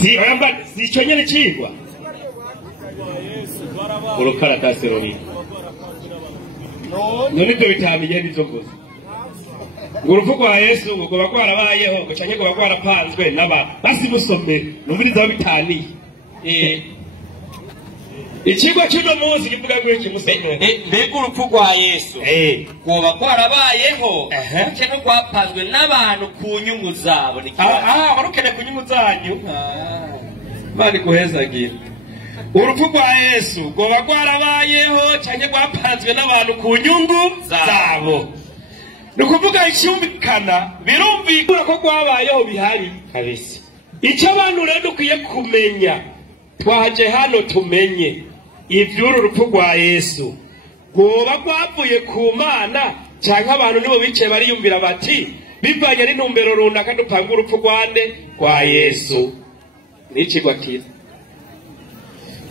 si icyo nyene cigwa urukaratasi ruri none ibyo bitamenye n'ibyo gusa ngo urupfu rwa Yesu ngo rwaba rwarabayeho ngo canke rwaba rwarapanzwe n'abantu basi musome numviriza aho bitaniye ikigwa cy'uno munsi kivuga ngo iki musome mbega urupfu rwa Yesu rwaba rwarabayeho cyangwa rwapanzwe n'abantu ku nyungu zabo warukene ku nyungu zanyu bari guhezagira urupfu rwa Yesu rwaba rwarabayeho cyangwa rwapanzwe n'abantu ku nyungu zabo nukuvuga icyumvikana birumvikana ko rwabayeho bihari kabisa icyo abantu rero dukwiye kumenya twaje hano tumenye ivy'uru rupfu rwa Yesu rwoba rwavuye ku Mana cyangwa abantu nibo bicaye bariyumvira bati bivanye n'intumbero runaka dupanga urupfu rwa Yesu n'ikigwa kiza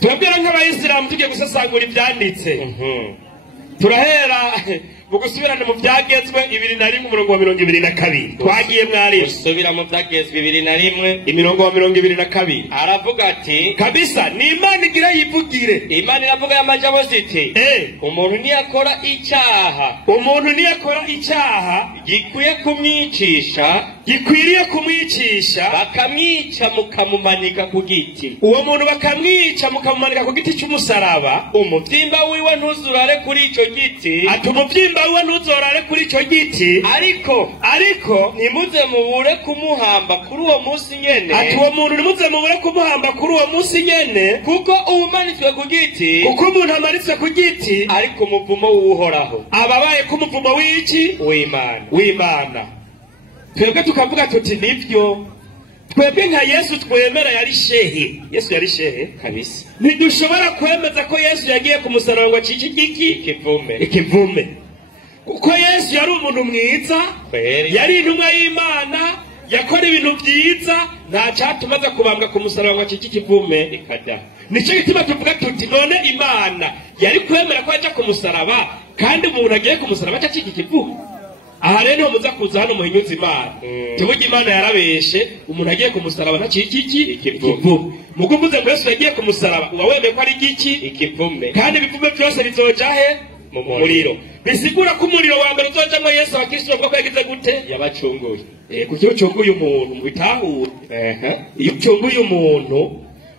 twebwera nk'abayisilamu tugiye gusesagura ibyanditse turahera mugusubirana mu byagezwe 2:122 twagiye mwari gusubira mu byagezwe 2:22 aravuga ati kabisa ni Imana igira yivugire Imana iravuga y'amajambo ziti umuntu niyakora icyaha gikwiye kumwicisha bakamwica mukamumanika ku giti uwo muntu bakamwica mukamumanika ku giti cy'umusaraba umubyimba wiwe ntuzurare kuri icyo giti umubyimba wiwe ntuzorare kuri icyo giti ariko nimuze mubure kumuhamba kuri uwo munsi nyene uwo muntu nimuze mubure kumuhamba kuri uwo munsi nyene kuko umanitswe ku giti kuko umuntu amanitswe ku giti ariko umuvumo w'uhoraho ababaye ku muvumo w'iki w'Imana twebwe tukavuga tuti nibyo twebwe nka Yesu twemera yari shehe Yesu yari shehe kabisa ntidushobora kwemeza ko Yesu yagiye ku musaraba ngo acike ikivume kuko Yesu yari umuntu mwiza yari intumwa y'Imana yakora ibintu byiza nta cyatumaza kubambwa ku musaraba ngo acike ikivume ikajya nicyo gituma tuvuga tuti none Imana yari kwemera ko ajya ku musaraba kandi umuntu agiye ku musaraba acike ikivume aha rero muza kuza hano muhinyuza Imana tuvuga Imana yarabeshe umuntu agiye ku musaraba ntacike ikivume muguvuze ngo Yesu yagiye ku musaraba wawemeye ko ari ikivume kandi ibivume byose bizoja he mu muriro bisigura ko umuriro wa mbere uzojamwo Yesu abakristo bavuga ko yagize gute yabacunguye kuko ucunguye umuntu mu bitahure iyo ucunguye umuntu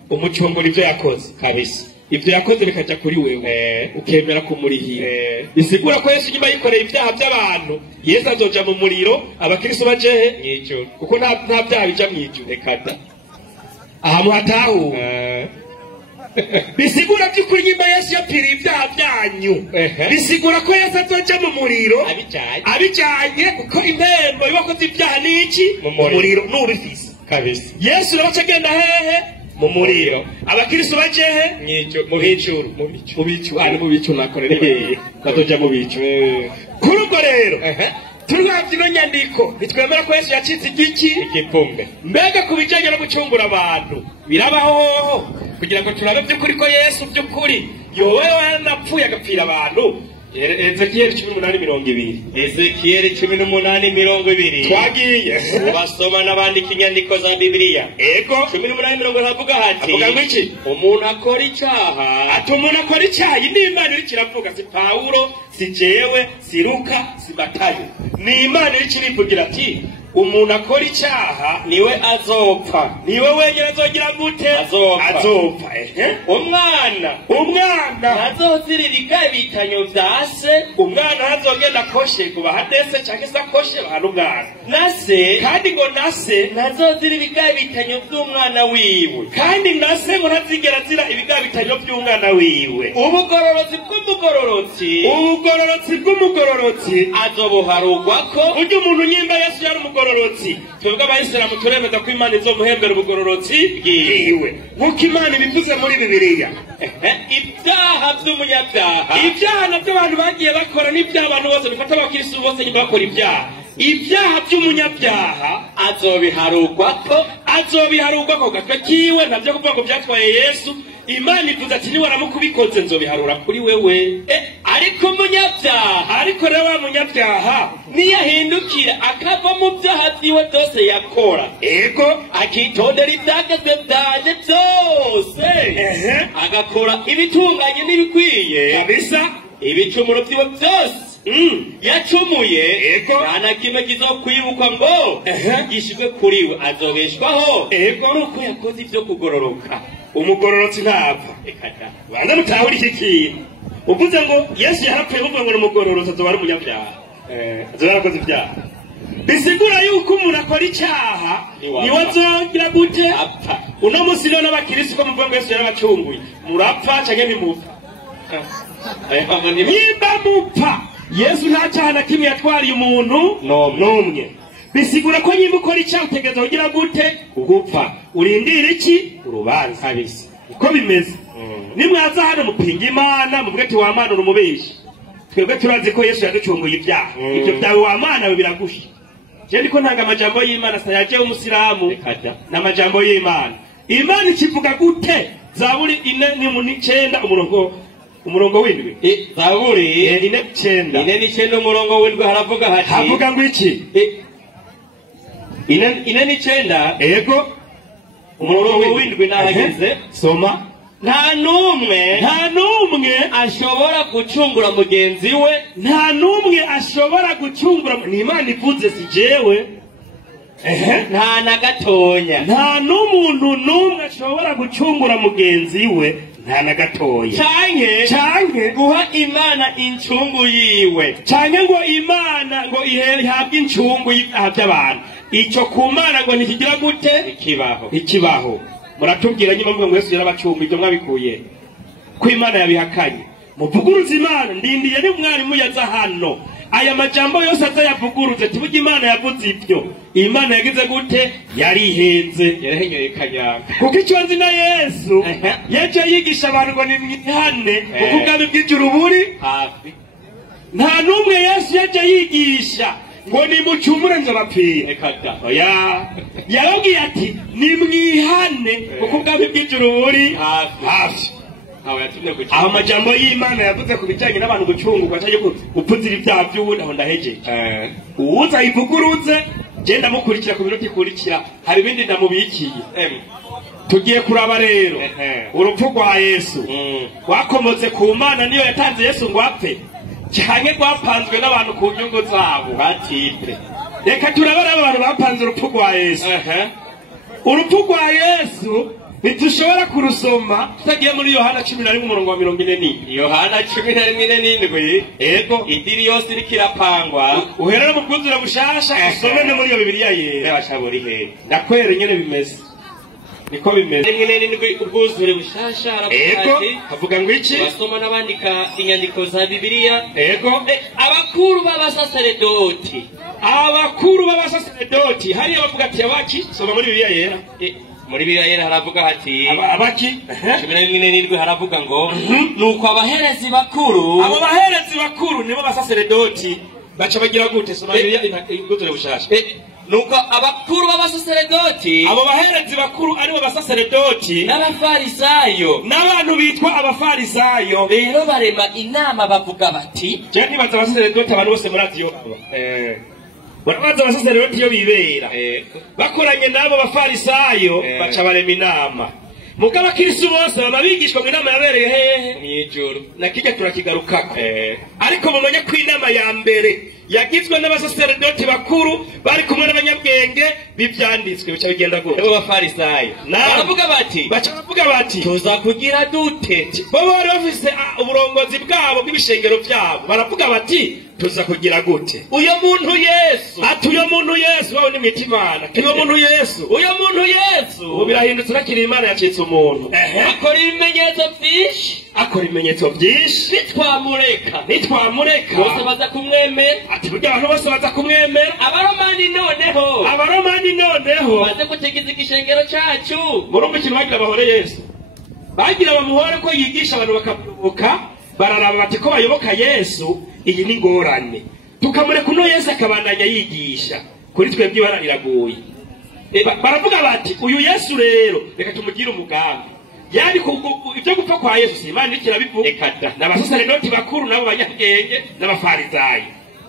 umucungura ibyo yakoze kabisa ibyo yakoze bikaja kuri wewe ukemera kumurihira bisigura ko Yesu nyuma yikoreye ibyaha by'abantu Yesu azoja mu muriro abakristo bajehe mw'ijuru kuko nta byaha bija mw'ijuru rekada aha muhatahure bisigura by'ukuri nyuma Yesu yapfiriye ibyaha byanyu bisigura ko Yesu azoja mu muriro abijanye kuko impembo y'abakoze ibyaha n'iki mu muriro n'ubifise kabisa Yesu rero acagenda hehe mu muriro abakristo bajehe mu bicu nakorera batoja mu bicu kuri ubwo rero turwavye ino nyandiko bitwemera ko Yesu yacitse ikivume mbega ku bijanye no gucungura abantu birabaho kugira ngo turabe by'ukuri ko Yesu by'ukuri yowe wanapfuye agapfira abantu Ezekiyeli 18:20 twagiye basoma n'abandika inyandiko za Bibiliya 18:20 havuga hati umuntu akora icyaha ni Imana iri kiravuga si Pawulo si jewe si Luka si Matayo ni Imana iri kirivugira ati umuntu akora icyaha niwe azopfa niwe wenyine azogira gute azopfa umwana ntazozirika ibitanyo vya se umwana ntazogenda akoshe kuba hadese cyangwa se akoshe bahana umwana nase kandi ngo nase ntazozirika ibitanyo by'umwana wiwe kandi nase ngo ntazigera zira ibigabitanyo by'umwana wiwe ubugororotsi bw'umugororotsi azobuharugwa ko ujya umuntu nyimba Yesu yari umugororotsi twebwe abayisilamu turemeza ko Imana izomuhembera ubugororotsi bwiwe nk'uko Imana ibivuze muri Bibiliya ibyaha by'umunyabyaha ibyaha nabyo abantu bagiye bakora n'iby'abantu bose bifata abakristo bose nyuma bakora ibyaha by'umunyabyaha azobiharugwa ko gatwe kiwe nabyo kuvuga ngo byatwaye Yesu Imana ivuze ati niwaramuka ubikoze nzobiharura kuri wewe ariko umunyabyaha, ariko rero wa munyabyaha niyahindukira akava mu byaha byiwe byose yakora, ego akitondera ibyagezwe byanje byose, agakora ibitunganye n'ibikwiye kabisa, ibicumuro byiwe byose yacumuye, nta na kimwe kizokwibukwa ngo gishizwe kuri we, azobeshwaho nuko yakoze ibyo kugororoka. umugororotsi ntapfa. banza mutahura iki kintu, uvuze ngo Yesu yarapfuye uvuga ngo n'umugororotsi azoba ari umunyabyaha, azoba yarakoze ibyaha, bisigura yuko umuntu akora icyaha niwe azogira gute apfa. uno munsi rero n'abakirisi ko muvuga ngo Yesu yarabacunguye, murapfa canke ntimupfa? nimba mupfa, Yesu nta cyaha na kimwe yatwariye umuntu n'umwe. bisigura ko nyimba ukora icyaha utegereza kugira gute gupfa, urindira iki urubanza kabisa. uko bimeze nimwaza hano mupinga Imana muvuge ati wa Mana urumubeshi, twebwe turazi ko Yesu yaducunguye ibyaha, ibyo byawe wa Mana we biragusha. je ndiko ntanga amajambo y'Imana, sayaje umusilamu n'amajambo y'Imana. Imana ikivuga gute? Zaburi 4:9 umurongo w'indwi. Zaburi 4:9 umurongo w'indwi haravuga hati, havuga ngo iki? 4:9 ego umurongo w'indwi nahageze, soma. nta n'umwe ashobora gucungura mugenzi we, nta n'umwe ashobora gucungura. ni Imana ivuze, si jewe. nta na gatonya, nta n'umuntu n'umwe ashobora gucungura mugenzi we, nta na gatoya. canke guha Imana incungu yiwe, canke ngo Imana ngo ihabwe incungu y'ibyaha by'abantu. ico ku Mana ngo ntikigira gute ikibaho. muratubwira nyuma ngo Yesu yarabacunguye, ibyo mwabikuye ko Imana yabihakanye? muvuguruza Imana. ndindiye ni mwarimu yaza hano, aya majambo yose azayavuguruze, tuvuge Imana yavuze ibyo. Imana yagize gute? yarihenze, yarahenyoye kanyanga. kuko icyo nzi na Yesu yaje yigisha abantu ngo nimwihane kuko ubwami bw'ijuru buri hafi. nta n'umwe Yesu yaje yigisha ngo nimucumure nzobapfira. oya, yarabwiye ati nimwihane kuko ubwami bw'ijuru buri hafi. aho amajambo y'Imana yavuze ku bijyanye n'abantu gucungurwa cyangwa gupfuzira ibyaha by'ubundi, aho ndahejeje. uwuza ayivuguruze genda mukurikira ku minota ikurikira, hari ibindi ndamubikiye. tugiye kuraba rero urupfu rwa Yesu rwakomotse ku Mana, niyo yatanze Yesu ngo apfe, cyane rwapanzwe n'abantu ku nyungu zabo batipe. reka turabara abantu bapanze urupfu rwa Yesu. urupfu rwa Yesu ntidushobora kurusoma tutagiye muri Yohana 11:40. Yohana 11:7. ego idiri yose iriko irapangwa, uherera mu bwuzure bushasha usome no muri iyo Bibiliya yera. bashaburi he ndakwere nyene bimeze niko bimeze. 7 ubwuzure bushasha ego havuga ngo iki? basoma n'abandika inyandiko za Bibiliya. ego abakuru b'abasaseredoti hariya bavuga ati abaki? soma muri Bibiliya yera. muri Bibiliya yera haravuga hati abaki 11:7 haravuga ngo nuko abaherezi bakuru, abo baherezi bakuru nibo basaseredoti baca bagira gute? soma Bibiliya ibwuzure bushasha. nuko abakuru b'abasaseredoti, abo baherezi bakuru aribo basaseredoti n'abafarisayo, n'abantu bitwa abafarisayo, rero barema inama bavuga bati, je nibaza abasaseredoti abantu bose muraziyo barabaza abasaseredoti iyo bibera bakoranye n'abo bafarisayo baca barema inama. muko abakirisi bose baba bigishwa ngo inama yabereye hehe? mw'ijuru. nakijya turakigarukako. ariko mumenye ko inama ya mbere yagizwe n'abasaseredoti bakuru bari kumwe n'abanyabwenge b'ibyanditswe. bica bigenda gute? abo bafarisayo baravuga bati tuza kugira dute? bo bari bafise uburongozi bwabo bw'ibishengero byabo, baravuga bati tuza kugira gute? uyo muntu Yesu wowe ni mitimana. uyo muntu Yesu ubu birahindutse nakiri Imana yacitse umuntu. akora ibimenyetso byinshi, nitwamureka bose baza kumwemera. ati burya abantu bose baza kumwemera. abaromani noneho baze gutegeza igishengero cyacu. murumva ikintu bagira bahore Yesu, bagira bamuhore ko yigisha abantu bakamuyoboka. bararaba bati ko bayoboka Yesu iyi ni ngorane, tukamureka uno Yesu akabandanya yigisha, kuri twebwe ibara riraguye. baravuga bati uyu Yesu rero reka tumugire umugambi, yani ibyo gupfa kwa Yesu si Imana ikirabivuga ekata n'abasaseredoti bakuru nabo banyabwenge n'abafarizayi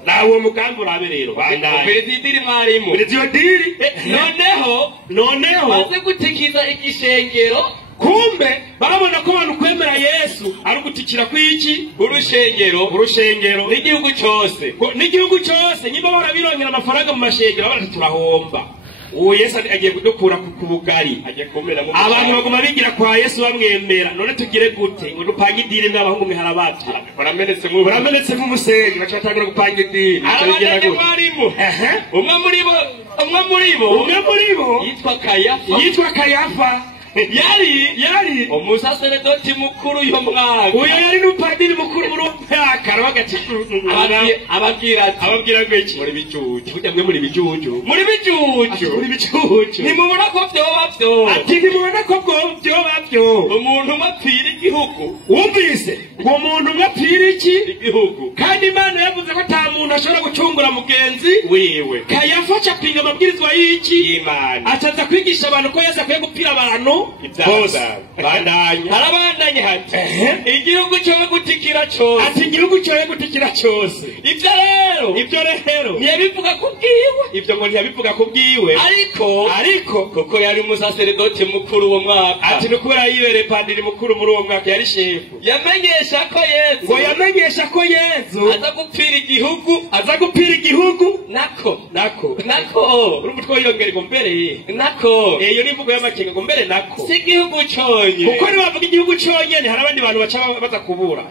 nawe uwo mugambi urabe rero bandaye diri mwarimu iyo diri noneho baze gutikiza igishengero kumbe babona ko abantu kwemera Yesu ari gutikira kwiki urushengero n'igihugu cyose nyuma barabirongera amafaranga mu mashengero abantu turahomba uwo Yesu agiye kudukura ku bugari agiye kumera mu abantu bagoma bigira kwa Yesu bamwemera none tugire gute ngo dupanga idini n'abahungu miharabati baramenetse mu musenyi bacatangira gupanga idini umwe muri bo yitwa Kayafa yari umusaseredoti mukuru uyo mwaka uyo yari n'upadiri mukuru muri mwaka arabagati ababwira gweki muri bicucu kujya muri bicucu nimubona ko byoba byo ati nimubona ko byoba byo umuntu mapfira igihugu wumvise uwo muntu mapfira igihugu kandi Imana yavuze ko ata muntu ashobora gucungura mugenzi wiwe Kayafa pinga amabwirizwa y'iki Imana ataza kwigisha abantu ko Yesu akwiye gupfira abantu harabandanye hati igihugu cyo gutikira cyose ati igihugu cyo gutikira cyose ibyo rero ntiyabivuga kubwiwe ibyo ngo ntiyabivuga kubwiwe ariko kuko yari umusaseredoti mukuru uwo mwaka ati nukubera yibereye padiri mukuru muri uwo mwaka yari shefu yamenyesha ko Yesu aza gupfira igihugu nako urumutwe yongera ngo mbere iyo nimvugo y'amakenga ngo mbere nako si igihugu cyonye kuko nibavuga igihugu cyonye hari abandi bantu baca baza kubura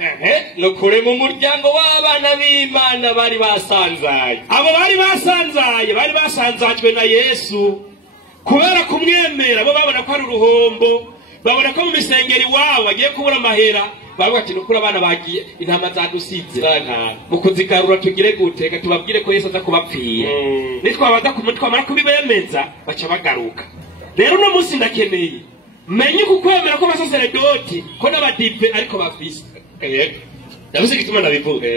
no kure mu muryango w'abana b'Imana bari basanzaye abo bari basanzajwe na Yesu kubera kumwemera bo babona ko ari uruhombo babona ko mu misengeri wabo bagiye kubura amahera bavuga ati nukuri abana bagiye intama zadusize mu kuzikarura tugire gute reka tubabwire ko Yesu aza kubapfira nitwabaza twamara kubibemeza baca bagaruka rero no munsi ndakeneye menye kukwemera ko basaseredoti ko n'abadive ariko bafise ndabuze gituma nabivuga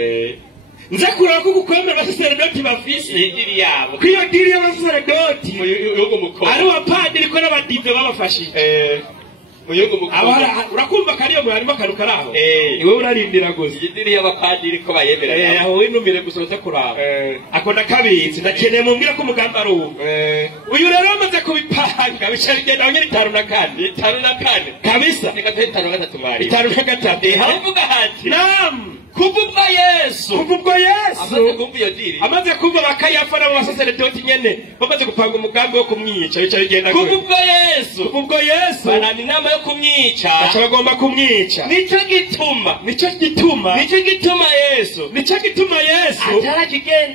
nza kureba ko kukwemera basaseredoti bafise idiri yabo kwiyo diri y'abasaseredoti ari wa padiri ko n'abadive babafashije urakumva kariyo ngo harimo akantu karaho iwe urarindira gusa idiri y'abapadiri ko bayemera aho winumire gusoza kuraba akona kabitsi ndakeneye mumbwira ko umugambi ari uwo uyu rero amaze kubipanga bicari genda nyine 5 kabisa reka 5 mari 5 haravuga hati nam kububwa Yesu amaze kumva bakayafa nabo basaseredoti nyene bamaze gupanga umugambi wo kumwica bicari genda kububwa Yesu banani nama yo kumwica bagomba kumwica nico gituma Yesu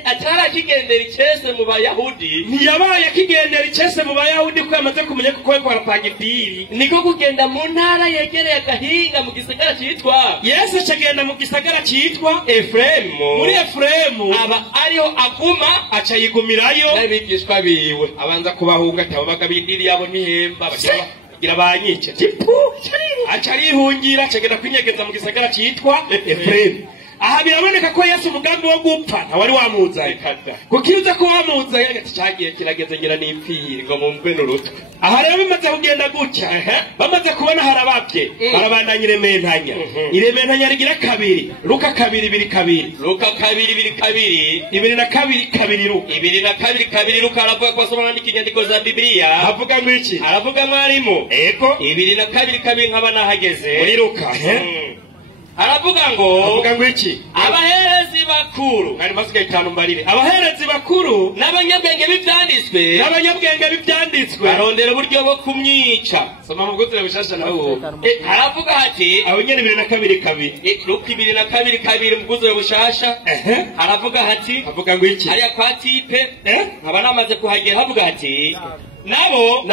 atarakigendera icese mu bayahudi ntiyabaye kigendera icese mu bayahudi ko yamaze kumenya ko arapanga idiri niko kugenda mu ntara yegereye agahinga mu gisagara cyitwa Yesu acagenda mu gisagara cyitwa Efremu muri Efremu aba ariho aguma acayigumirayo n'abigishwa biwe abanza kubahunga tababaga bindiri yabo nihemba bagira banyice tipu acarihungira acagenda kwinyegeza mu gisagara cyitwa Efremu aha biraboneka ko Yesu umugambi wo gupfa ntawari wamuzaye kukiruza ko wamuzaye ati cyagiye kirageze ngira n'ipfiri ngo mumve n'urutwe aha rero bimaze kugenda gutya bamaze kubona harababye barabandanya irementanya rigira kabiri Luka 2:2 Luka aravuga ko asoma n'ikinyandiko za Bibiliya avuga ngo iki aravuga mwarimu eko 2:2 nkaba nahageze muri Luka aravuga ngo iki abaherezi bakuru kandi masigaye 5 mbarire abaherezi bakuru n'abanyabwenge bibyanditswe barondera uburyo bwo kumwica soma mu gutira bishasha nawo aravuga ati abo nyene 2:2 Luka 2:2 mu gutira bushasha aravuga ati avuga ngo iki ari kwa tipe nkaba namaze kuhagera avuga ati nabo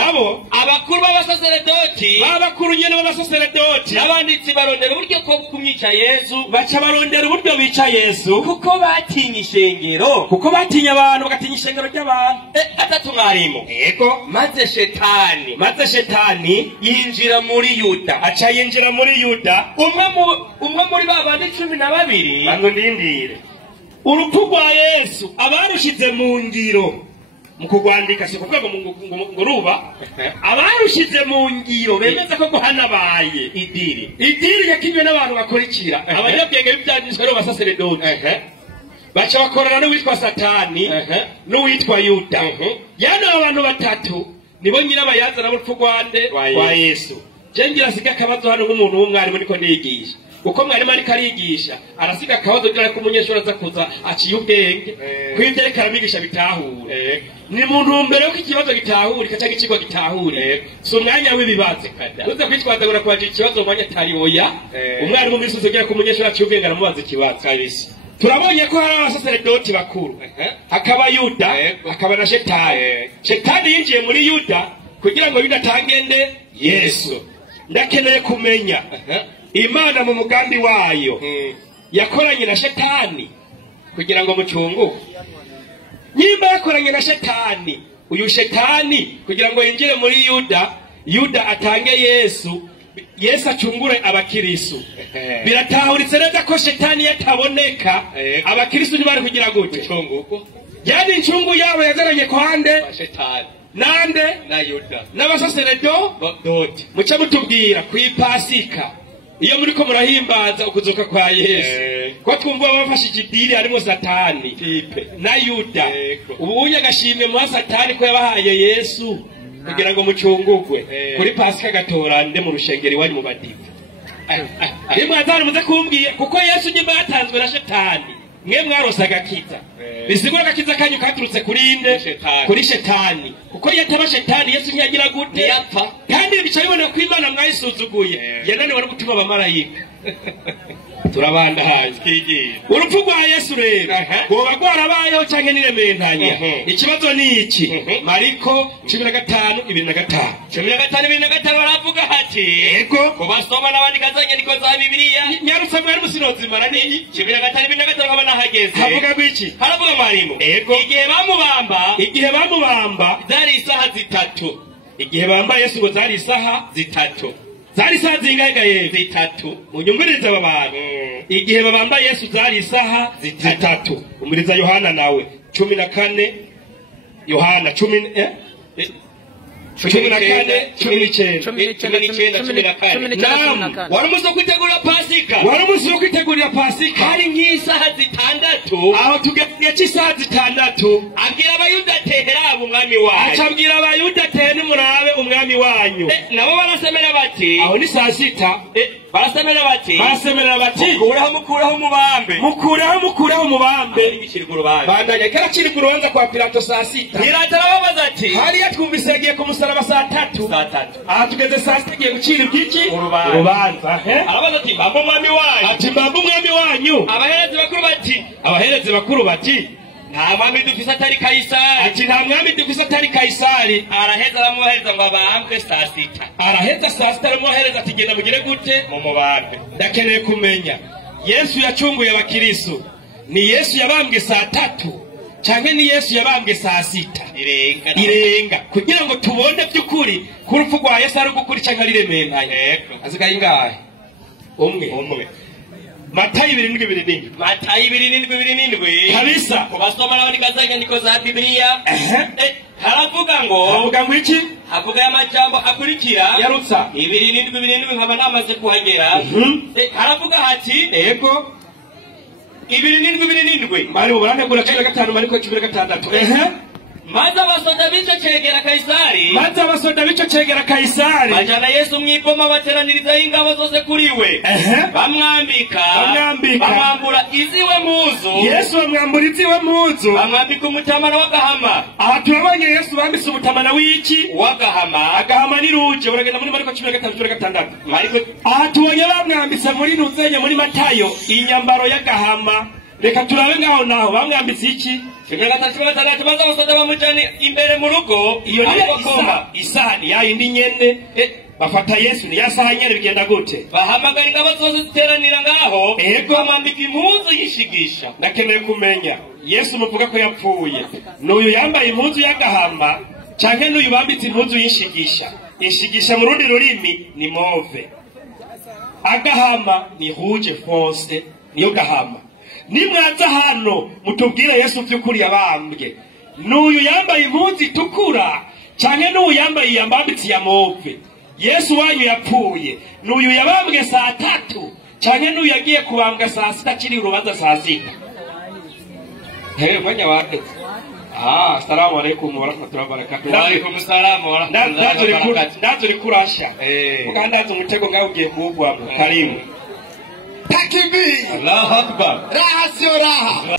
abakuru b'abasaseredoti babakuru nyene b'abasaseredoti n'abanditsi barondera uburyo ko kumwica Yesu baca barondera uburyo bica Yesu kuko batinya ishengero kuko batinya abantu bagatinya ishengero ry'abantu atatu mwarimu yego maze shetani yinjira muri Yuda aca yinjira muri Yuda umwe muri babandi 12 bango ndindire urupfu rwa Yesu abarushize mu ngiro mu kugwandika si kuvuga ngo ruba abarushize mu ngiro bemeza ko guhanabaye idiri yakinywe n'abantu bakurikira abanyabwenge b'ibyanditswe rero basaseredoti baca bakorana n'uwitwa Satani n'uwitwa Yuda yana abantu batatu nibo nyirabayazana b'urupfu rwa Yesu cengira siga akabazo hano nk'umuntu w'umwarimu niko niyigisha uko mwarimu ariko arigisha arasiga akabazo kugira ko umunyeshuri aza kuza aciye ubwenge kw'ivyerekana abigisha bitahure ni muntu mbere yuko ikibazo gitahure kaca gicigwa gitahure si umwanya w'ibibazo uze kwitwazagura kwagira ikibazo umwanya atari oya umwarimu muri suze kugira ko umunyeshuri aciye ubwenge aramubaza ikibazo kabisa turabonye ko hari abasaseredoti bakuru hakaba Yuda hakaba na Shetani yinjiye muri Yuda kugira ngo Yuda atangende Yesu ndakeneye kumenya Imana mu mugambi wayo yakoranye na Shetani kugira ngo mucunguke nyimba yakoranye na Shetani uyu Shetani kugira ngo yinjire muri Yuda atange Yesu acungure abakirisu biratahuritse neza ko Shetani yataboneka abakirisu ntibari kugira gute cunguko yani incungu yabo yazaranye kwande Shetani nande na Yuda n'abasaseredoti muca mutubwira kw'Ipasika iyo muri ko murahimbaza ukuzuka kwa Yesu ko twumva bafashije idiri harimo Satani na Yuda ubu nyagashimwe mu Satani ko yabahaye Yesu kugira ngo mucungugwe kuri Pasika gatorande mu rushengeri wari mu badive imwazana muze kumbwiye kuko Yesu nyimba yatanzwe na Shetani mwe mwarosaga kita bisigura gakiza kanyu katurutse kuri inde kuri Shetani kuko yataba Shetani Yesu nyagira gute yapfa kandi bica bibona ko Imana mwayisuzuguye yananiwe no gutuma abamarayika turabanda hanze kigiye urupfu rwa Yesu rero goba gwarabayeho canke nirementanya ikibazo ni iki Mariko 15:25 baravuga hati yego kubasoma n'abandi kazanye niko za Bibiliya nyarutse mwari musinozimara ni 15:25 babana hageze havuga gwiki haravuga marimo yego igihe bamubamba zari isaha zitatu igihe bamba Yesu ngo zari isaha zitatu zari saha zingaye zitatu munyumviriza abantu igihe babamba Yesu zari isaha zitatu umuriza Yohana nawe 14 Yohana 10 waramuze kwitegurira Pasika hari nk'isaha zitandatu aho tugeze cy'isaha zitandatu abwira abayuda tehera umwami wanyu acabwira abayuda tehera murabe umwami wanyu nabo barasemera bati aho ni saa sita barasemera bati mukuraho umubambe bandanya kera kiri ku rubanza kwa Pilato saa sita Pilato arababaza ati hari yatwumvise agiye kumusaraba saa tatu aha tugeze saa sita agiye gucira ibyiki urubanza arabaza ati mbambo umwami wanyu abaherezi bakuru bati nta mwami dufise atari Kaisari ati nta mwami dufise atari Kaisari araheza aramuhereza ngo abambwe saa sita araheza saa sita aramuhereza ati genda mugire gute mu mubambe ndakeneye kumenya Yesu yacunguye abakirisu ni Yesu yabambwe saa tatu canke ni Yesu yabambwe saa sita irenga kugira ngo tubone by'ukuri ku rupfu rwa Yesu ari gukuri canke ari rementanye azikaye ngahe umwe Matayo 2:27 kabisa kubasoma n'abandi kazanya niko za Bibiliya haravuga ngo iki havuga amajambo akurikira yarutsa 2:27 nkaba namaze kuhagera haravuga hati yego 2:27 bari uburanegura 15 mariko 16 maze abasoda bico cegera Kaisari bajana Yesu mw'ipoma bateraniriza ingabo zose kuriwe bamwambika bamwambura iziwe muzu Yesu bamwambura iziwe muzu bamwambika umutamana w'agahama aha turabonye Yesu bambise umutamana w'iki agahama ni ruje uragenda muri Mariko 15:16 aha tubonye bamwambise muri Nuzenya muri Matayo inyambaro y'agahama reka turabe ngaho naho bamwambitse iki baza basoda bamujane imbere mu rugo iyo ni isani ya indi nyene bafata Yesu ni yasaha nyene bigenda gute bahamagara ingabo zose ziteranira ngaho bamwambika impuzu yishigisha ndakeneye kumenya Yesu muvuga ko yapfuye n'uyu yambaye impuzu y'agahama canke n'uyu bambitse impuzu yishigisha mu rundi rurimi ni mauve agahama ni rouge foncé niyo gahama nimwaza hano mutubwire Yesu by'ukuri yabambwe n'uyu yambaye impuzu itukura canke n'uyu yambaye iyambambitse ya move. Yesu wanyu yapfuye n'uyu yabambwe saa 3 canke n'uyu yagiye kubambwa saa 6 kiri urubanza saa 6. Fanya wapi? Assalamu alaikum warahmatullahi wabarakatuh. Wa alaikum salam warahmatullahi wabarakatuh. Ndazo likurasha. Ukandaza umutego ngaho ugiye kuwugwa. Karimu. Takbir. Allahu akbar. Raha sio raha.